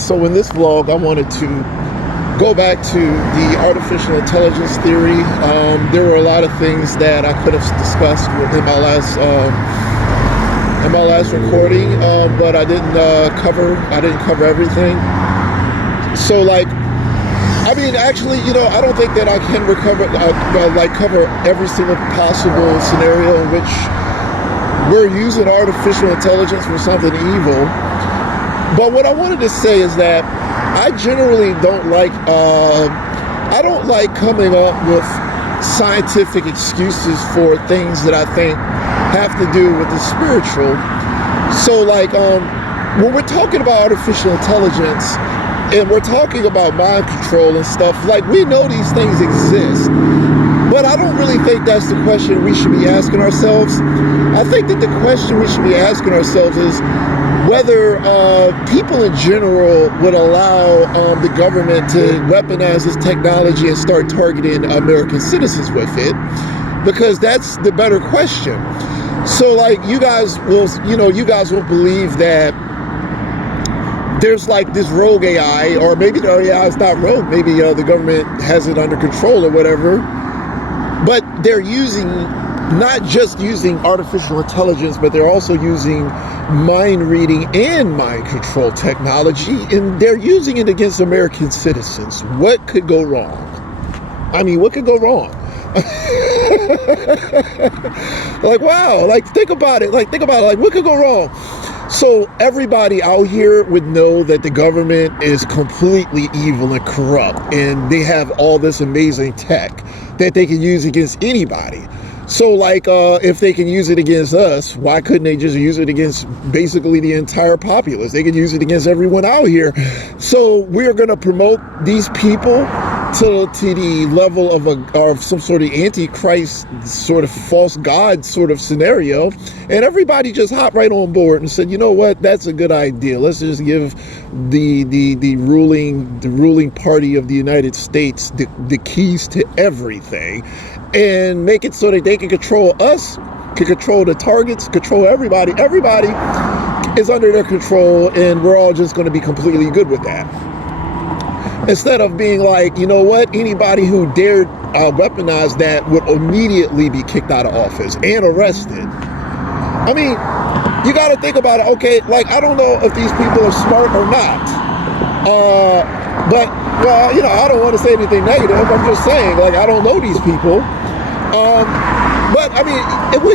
So in this vlog, I wanted to go back to the artificial intelligence theory. There were a lot of things that I could have discussed in my last recording, but I didn't cover everything. So actually, I don't think that I can cover every single possible scenario in which we're using artificial intelligence for something evil. But what I wanted to say is that I generally don't like coming up with scientific excuses for things that I think have to do with the spiritual. So when we're talking about artificial intelligence and we're talking about mind control and stuff, we know these things exist. But I don't really think that's the question we should be asking ourselves. I think that the question we should be asking ourselves is whether people in general would allow the government to weaponize this technology and start targeting American citizens with it, because that's the better question. So you guys will believe that there's this rogue AI, or maybe the AI is not rogue, maybe the government has it under control or whatever, but they're not just using artificial intelligence, but they're also using mind reading and mind control technology, and they're using it against American citizens. What could go wrong? I mean, what could go wrong? Wow, think about it, what could go wrong? So everybody out here would know that the government is completely evil and corrupt, and they have all this amazing tech that they can use against anybody. So if they can use it against us, why couldn't they just use it against basically the entire populace? They could use it against everyone out here. So we're going to promote these people to the level of some sort of antichrist, sort of false god sort of scenario, and everybody just hopped right on board and said, you know what, that's a good idea. Let's just give the ruling party of the United States the keys to everything, and make it so that they can control us, can control the targets, control everybody. Everybody is under their control, and we're all just going to be completely good with that. Instead of being you know what, anybody who dared weaponize that would immediately be kicked out of office and arrested. I mean, you got to think about it. Okay, I don't know if these people are smart or not. But I don't want to say anything negative. I'm just saying, I don't know these people. But I mean,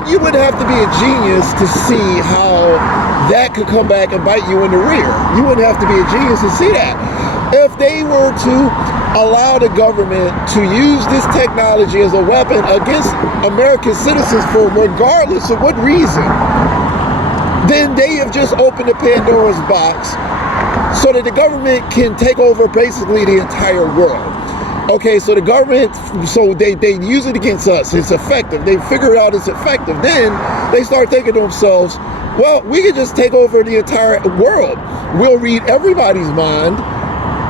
you would have to be a genius to see how that could come back and bite you in the rear. You wouldn't have to be a genius to see that. If they were to allow the government to use this technology as a weapon against American citizens for regardless of what reason, then they have just opened the Pandora's box so that the government can take over basically the entire world. Okay, so the government, they use it against us. It's effective. They figure out it's effective. Then they start thinking to themselves, well, we can just take over the entire world. We'll read everybody's mind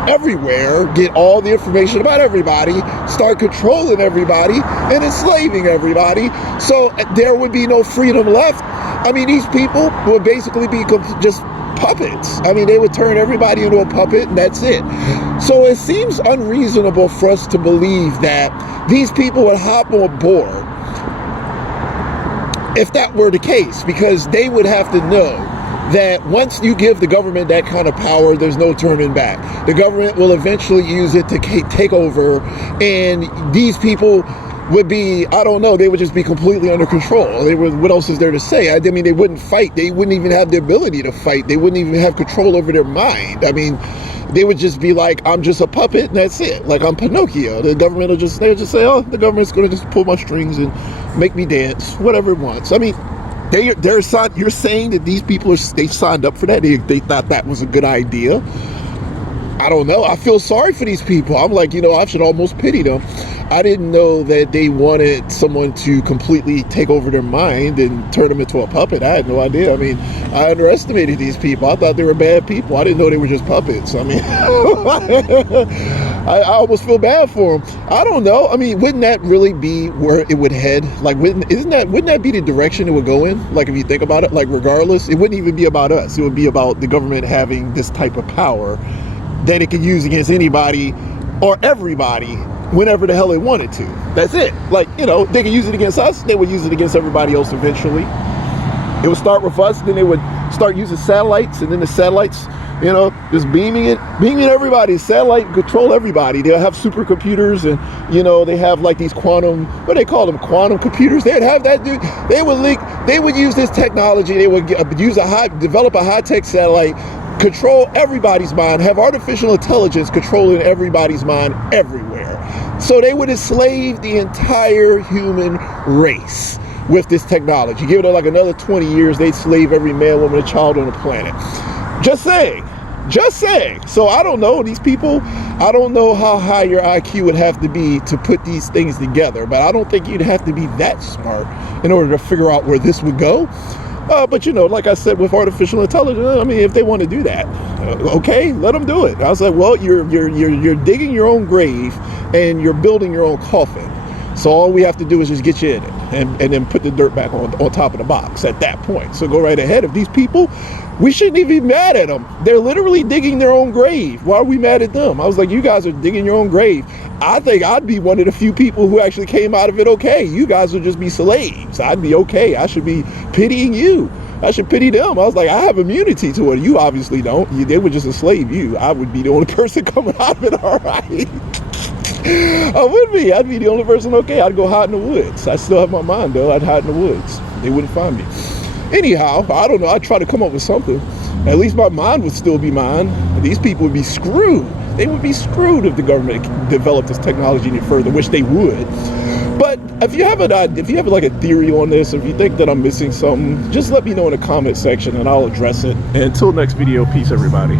everywhere, get all the information about everybody, start controlling everybody and enslaving everybody. So there would be no freedom left. I mean, these people would basically be just puppets. I mean, they would turn everybody into a puppet, and that's it. So it seems unreasonable for us to believe that these people would hop on board if that were the case, because they would have to know that once you give the government that kind of power, there's no turning back. The government will eventually use it to take over, and these people would be, I don't know, they would just be completely under control. What else is there to say? I mean, they wouldn't fight. They wouldn't even have the ability to fight. They wouldn't even have control over their mind. I mean, they would just be I'm just a puppet, and that's it. I'm Pinocchio. The government will just say, oh, the government's going to just pull my strings and make me dance, whatever it wants. I mean, you're saying that these people they signed up for that. They thought that was a good idea. I don't know. I feel sorry for these people. I'm I should almost pity them. I didn't know that they wanted someone to completely take over their mind and turn them into a puppet. I had no idea. I mean, I underestimated these people. I thought they were bad people. I didn't know they were just puppets. I mean, I almost feel bad for them. I don't know. I mean, wouldn't that really be where it would head? Like, wouldn't that be the direction it would go in? Like, if you think about it, like, regardless, it wouldn't even be about us. It would be about the government having this type of power that it could use against anybody or everybody whenever the hell they wanted to. That's it. Like, you know, they could use it against us. They would use it against everybody else eventually. It would start with us, then they would start using satellites, and then the satellites, you know, just beaming everybody. Satellite control everybody. They'll have supercomputers, and, you know, they have like these quantum, what do they call them? Quantum computers. They'd have that, dude. They would use this technology. They would develop a high-tech satellite, control everybody's mind, have artificial intelligence controlling everybody's mind everywhere. So they would enslave the entire human race with this technology. Give it like another 20 years, they'd slave every man, woman, and child on the planet. Just saying. So I don't know these people. I don't know how high your IQ would have to be to put these things together, but I don't think you'd have to be that smart in order to figure out where this would go. But, you know, like I said, with artificial intelligence, I mean, if they want to do that, okay, let them do it. I was like, well, you're digging your own grave and you're building your own coffin. So all we have to do is just get you in it and then put the dirt back on top of the box at that point. So go right ahead. If these people, we shouldn't even be mad at them. They're literally digging their own grave. Why are we mad at them? I was like, you guys are digging your own grave. I think I'd be one of the few people who actually came out of it okay. You guys would just be slaves. I'd be okay. I should be pitying you. I should pity them. I was like, I have immunity to it. You obviously don't. They would just enslave you. I would be the only person coming out of it all right. I would be. I'd be the only person okay. I'd go hide in the woods. I still have my mind, though. I'd hide in the woods. They wouldn't find me. Anyhow, I don't know. I'd try to come up with something. At least my mind would still be mine. These people would be screwed. They would be screwed if the government developed this technology any further, which they would. But if you have like a theory on this, if you think that I'm missing something, just let me know in the comment section and I'll address it. And until next video, peace, everybody.